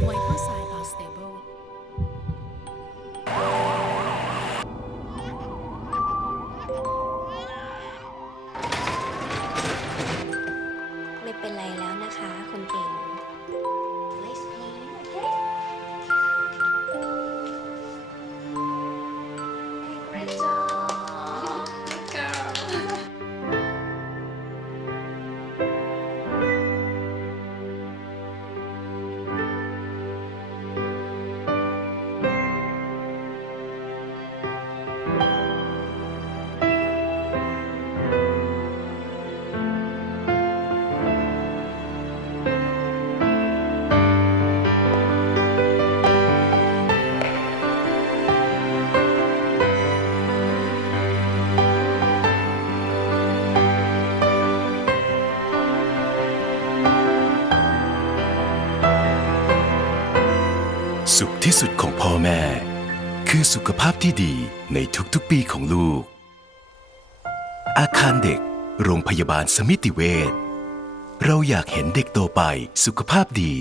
White House Side Bus Thing. สุขที่สุดของพ่อแม่ คือสุขภาพที่ดีในทุกๆปีของลูก อาคารเด็ก โรงพยาบาลสมิติเวชเราอยากเห็นเด็กโตไปสุขภาพดี